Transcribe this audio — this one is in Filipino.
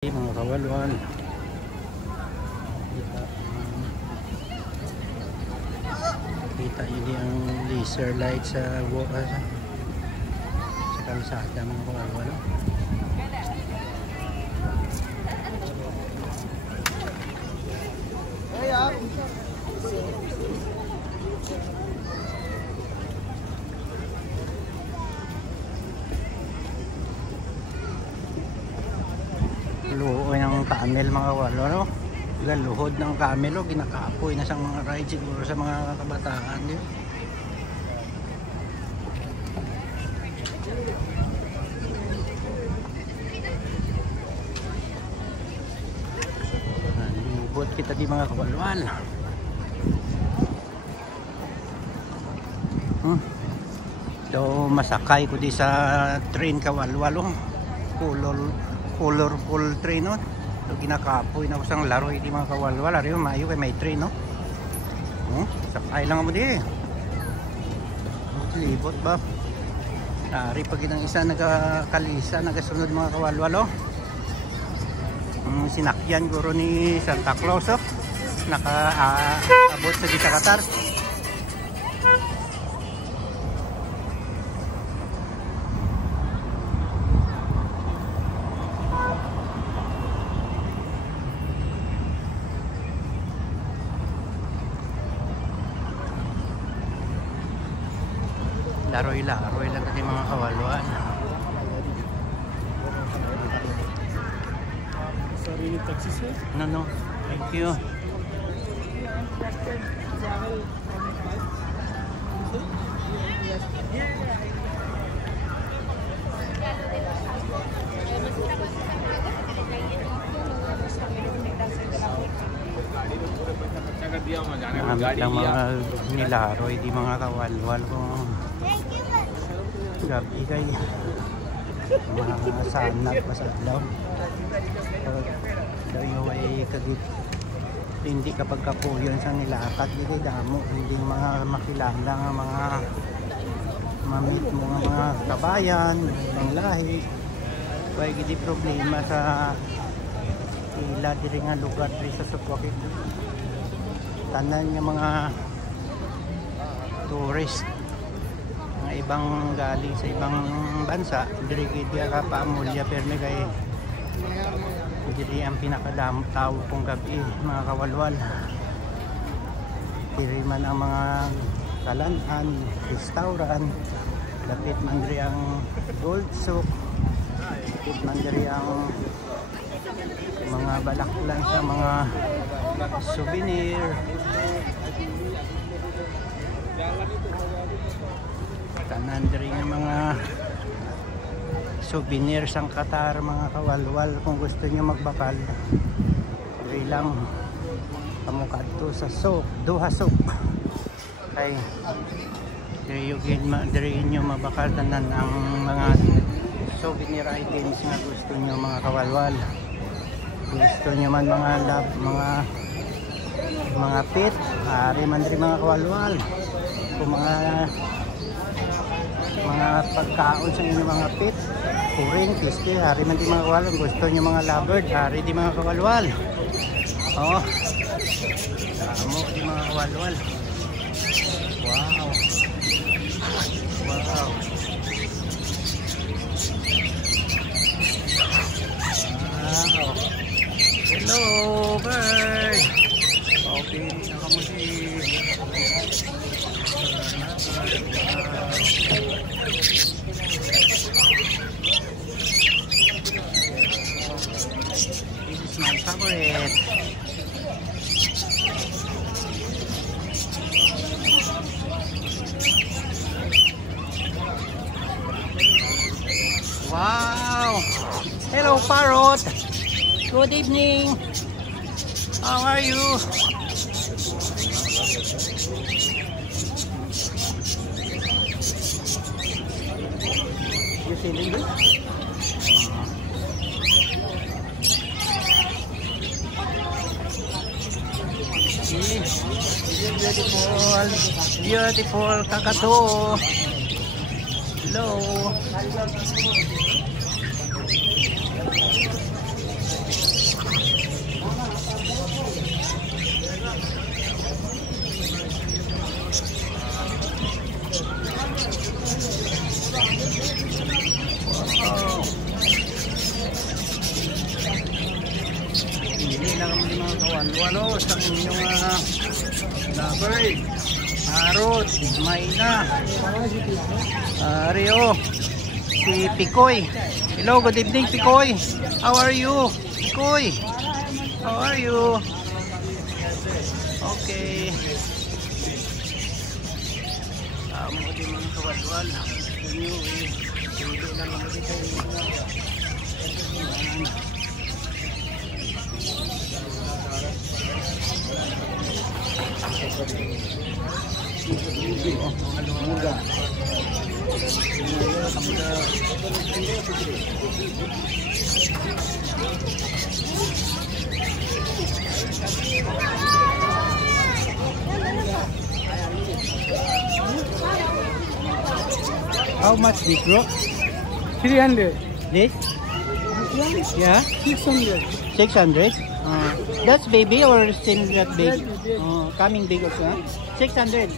Mga kawalwan, kita ini ang laser light sa kalsada mga kawalwan. Luhoy ng camel mga kawalo, no? Luhod ng camel, o ginakapoy na sa mga ride siguro sa mga kabataan yun. Libot kita di mga kawalwal. So masakay ko di sa train kawalwal, colorful train, no? So ginakapoy na usang laro di mga kawalwal. Ari mayo kay may train, no? Sakay lang mo di. Libot ba? Ari pag inang isa nagakalisa, nagasunod mga kawalwal, oh. Sinakyan guro ni Santa Claus, oh. Nakaabot sa Qatar. Laroy lang kasi mga kawalwan. Sorry, taxi sir? No, thank you. Gamit lang mga nilaroy di mga kawalwal ko. Gabi kay mga sanag pasadlaw daw yung ay kagit hindi kapag kapuyon sa nilakat hindi damo, hindi mga makilala nga mga mamit mo nga mga kabayan ng lahi kaya gidi problema sa ila diri nga lugar diri sa Sukwakit. Tanan nga mga tourist ibang galing sa ibang bansa diri gid ka paamulya perme kay diri ang pinakadamo tao kung gabi mga kawalwal. Diri man ang mga talanan, restaurant, lapit man diri ang gold souk, lapit man diri ang mga balaklan sa mga souvenir. Tanan diri nga mga souvenir sang Qatar mga kawalwal. Kung gusto niyo magbakal diri lang kamo kadto sa souk, Doha Souk. Kay diri niyo mabakal tanan ang mga souvenir items nga gusto niyo mga kawalwal. Gusto niyo man mga love, mga pet, ari man diri mga kawalwal. Kung mga pagkaon sa inyo mga pet, puring, crispy, hari man di mga kawalwal. Gusto nyo mga lovebird, hari di mga kawalwal. Oh, damo di mga kawalwal. Wow, wow. Wow, hello bird. Okay, nakamusi. This is my favorite. Wow! Hello parrot! Good evening! How are you? You feeling good? Beautiful kakadu. Hello. Walo sa inyong lovebird. Parrot, Mayna. Rio. Si Pikoy. Hello, good evening Pikoy. How are you? Pikoy. How are you? Okay. Mo din mga kawadwal. Inyo hindi na lang din kayo. How much this bro? 300. This? Yeah? 600. 600? That's baby or still not big? That's big. Coming big also? 600.